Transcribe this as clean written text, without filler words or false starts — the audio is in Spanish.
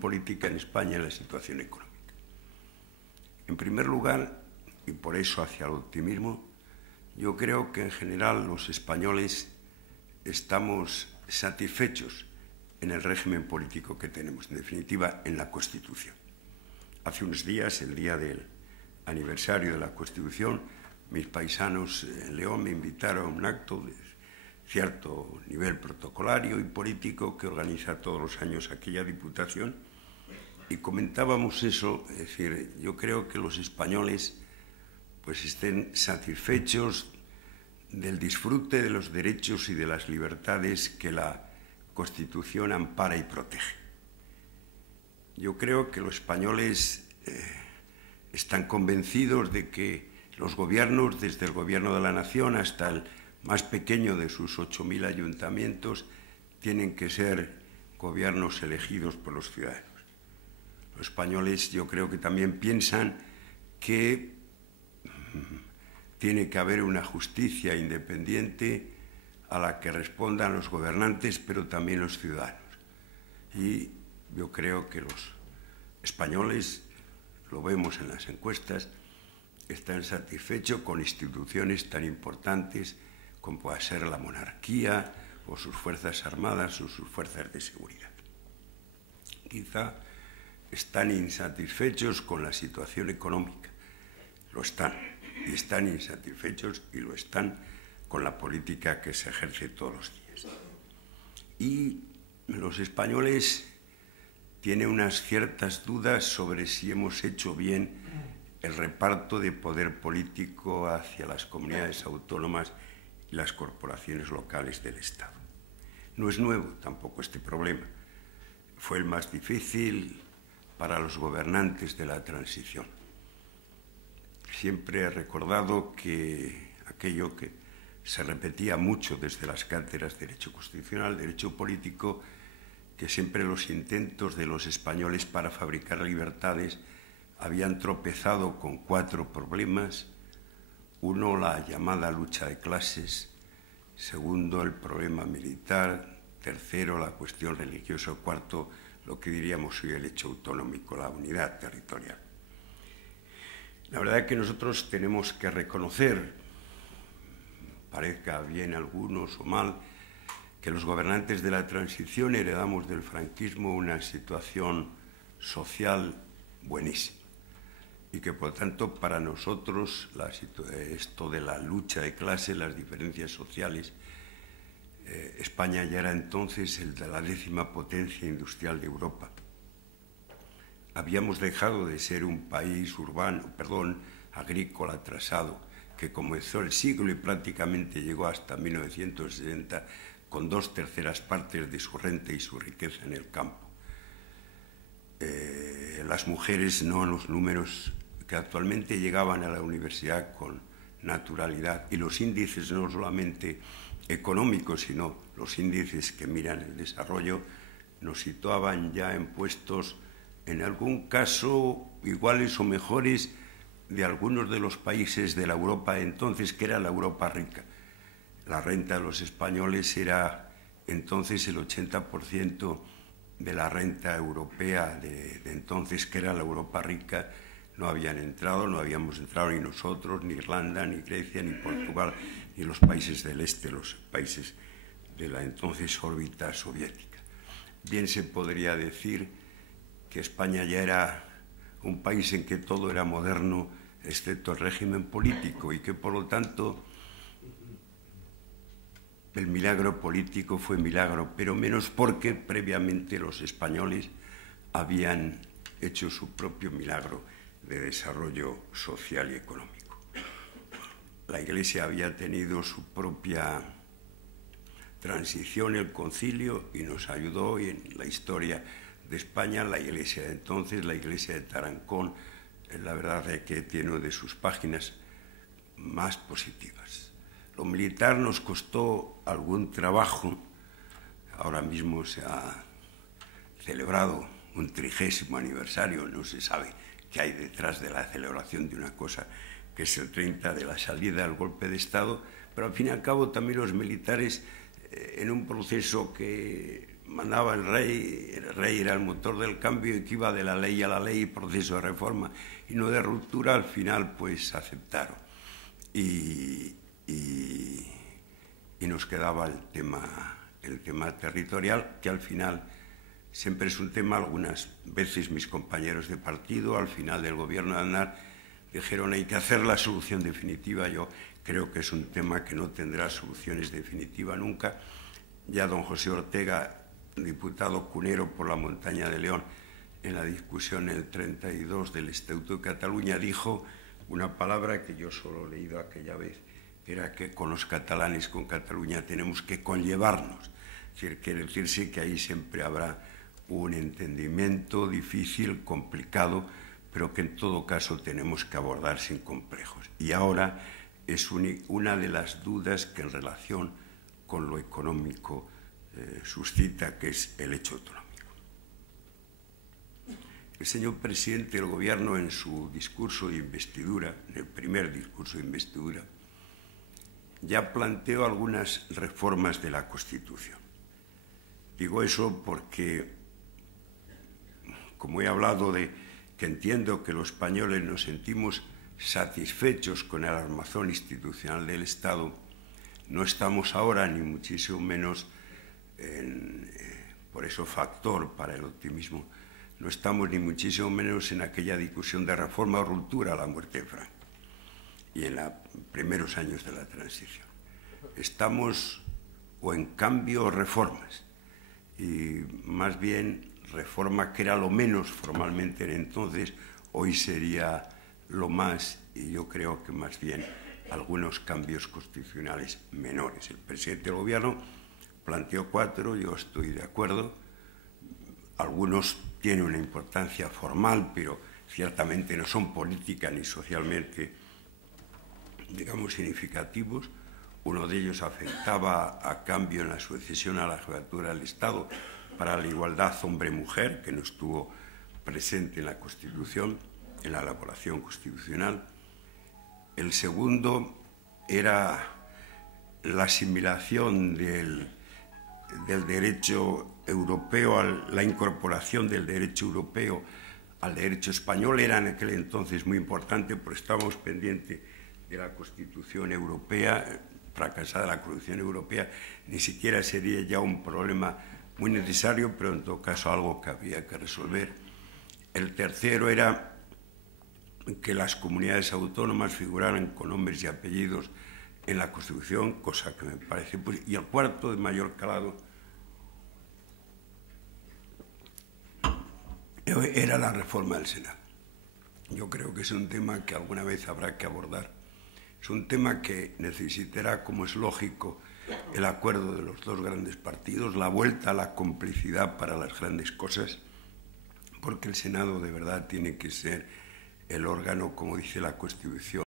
política en España y la situación económica. En primer lugar, y por eso hacia el optimismo, yo creo que en general los españoles estamos satisfechos en el régimen político que tenemos, en definitiva, en la Constitución. Hace unos días, el día del aniversario de la Constitución, mis paisanos en León me invitaron a un acto de cierto nivel protocolario y político que organiza todos los años aquella Diputación, y comentábamos eso. Es decir, yo creo que los españoles pues estén satisfechos del disfrute de los derechos y de las libertades que la Constitución ampara y protege. Yo creo que los españoles están convencidos de que los gobiernos, desde el gobierno de la nación hasta el más pequeño de sus 8.000 ayuntamientos, tienen que ser gobiernos elegidos por los ciudadanos. Los españoles, yo creo que también piensan que tiene que haber una justicia independiente a la que respondan los gobernantes, pero también los ciudadanos. Y yo creo que los españoles, lo vemos en las encuestas, están satisfechos con instituciones tan importantes como pueda ser la monarquía o sus fuerzas armadas o sus fuerzas de seguridad. Quizá están insatisfechos con la situación económica, lo están, y están insatisfechos y lo están con la política que se ejerce todos los días. Y los españoles tienen unas ciertas dudas sobre si hemos hecho bien el reparto de poder político hacia las comunidades autónomas y las corporaciones locales del Estado. No es nuevo tampoco este problema. Fue el más difícil para los gobernantes de la transición. Siempre he recordado que aquello que se repetía mucho desde las cátedras de Derecho Constitucional, Derecho Político, que siempre los intentos de los españoles para fabricar libertades habían tropezado con 4 problemas. Uno, la llamada lucha de clases. Segundo, el problema militar. Tercero, la cuestión religiosa. Cuarto, lo que diríamos hoy el hecho autonómico, la unidad territorial. La verdad es que nosotros tenemos que reconocer, parezca bien a algunos o mal, que los gobernantes de la transición heredamos del franquismo una situación social buenísima y que, por tanto, para nosotros esto de la lucha de clases, las diferencias sociales, España ya era entonces la 10ª potencia industrial de Europa. Habíamos dejado de ser un país agrícola atrasado, que comenzó el siglo y prácticamente llegó hasta 1960 con 2/3 partes de su renta y su riqueza en el campo. Las mujeres, no en los números que actualmente, llegaban a la universidad con naturalidad, y los índices no solamente económicos, sino los índices que miran el desarrollo, nos situaban ya en puestos, en algún caso, iguales o mejores de algunos de los países de la Europa entonces, que era la Europa rica. La renta de los españoles era entonces el 80% de la renta europea de entonces, que era la Europa rica. No habíamos entrado ni nosotros, ni Irlanda, ni Grecia, ni Portugal, ni los países del este, los países de la entonces órbita soviética. Bien se podría decir que España ya era un país en que todo era moderno, excepto el régimen político, y que, por lo tanto, el milagro político fue milagro, pero menos porque previamente los españoles habían hecho su propio milagro de desarrollo social y económico. La Iglesia había tenido su propia transición, el concilio, y nos ayudó, y en la historia de España, la Iglesia de entonces, la Iglesia de Tarancón, la verdad es que tiene una de sus páginas más positivas. Lo militar nos costó algún trabajo. Ahora mismo se ha celebrado un 30º aniversario, no se sabe qué hay detrás de la celebración de una cosa que es el 30 de la salida del golpe de Estado, pero al fin y al cabo también los militares, en un proceso que mandaba el rey era el motor del cambio y que iba de la ley a la ley, proceso de reforma y no de ruptura, al final pues aceptaron. Y nos quedaba el tema territorial, que al final siempre es un tema. Algunas veces mis compañeros de partido, al final del gobierno de Aznar, dijeron hay que hacer la solución definitiva. Yo creo que es un tema que no tendrá soluciones definitivas nunca. Ya don José Ortega, diputado cunero por la Montaña de León, en la discusión en el 32 del Estatuto de Cataluña, dijo una palabra que yo solo he leído aquella vez, que era que con los catalanes, con Cataluña, tenemos que conllevarnos. Es decir, quiere decirse que ahí siempre habrá un entendimiento difícil, complicado, pero que en todo caso tenemos que abordar sin complejos. Y ahora es una de las dudas que en relación con lo económico suscita, que es el hecho autonómico. El señor presidente del Gobierno, en su discurso de investidura, en el primer discurso de investidura, ya planteó algunas reformas de la Constitución. Digo eso porque, como he hablado de que entiendo que los españoles nos sentimos satisfechos con el armazón institucional del Estado, no estamos ahora, ni muchísimo menos, por eso factor para el optimismo, no estamos ni muchísimo menos en aquella discusión de reforma o ruptura a la muerte de Franco y en los primeros años de la transición. Estamos o en cambio o reformas, y más bien reforma, que era lo menos formalmente en entonces, hoy sería lo más, y yo creo que más bien algunos cambios constitucionales menores. El presidente del Gobierno planteó 4, yo estoy de acuerdo. Algunos tienen una importancia formal, pero ciertamente no son política ni socialmente, digamos, significativos. Uno de ellos afectaba a cambio en la sucesión a la jefatura del Estado para la igualdad hombre-mujer, que no estuvo presente en la Constitución, en la elaboración constitucional. El segundo era la asimilación del derecho europeo, la incorporación del derecho europeo al derecho español. Era en aquel entonces muy importante, porque estábamos pendientes de la Constitución europea, fracasada la Constitución europea. Ni siquiera sería ya un problema muy necesario, pero en todo caso algo que había que resolver. El tercero era que las comunidades autónomas figuraran con nombres y apellidos en la Constitución, cosa que me parece... y el cuarto, de mayor calado, era la reforma del Senado. Yo creo que es un tema que alguna vez habrá que abordar. Es un tema que necesitará, como es lógico, el acuerdo de los dos grandes partidos, la vuelta a la complicidad para las grandes cosas, porque el Senado de verdad tiene que ser el órgano, como dice la Constitución,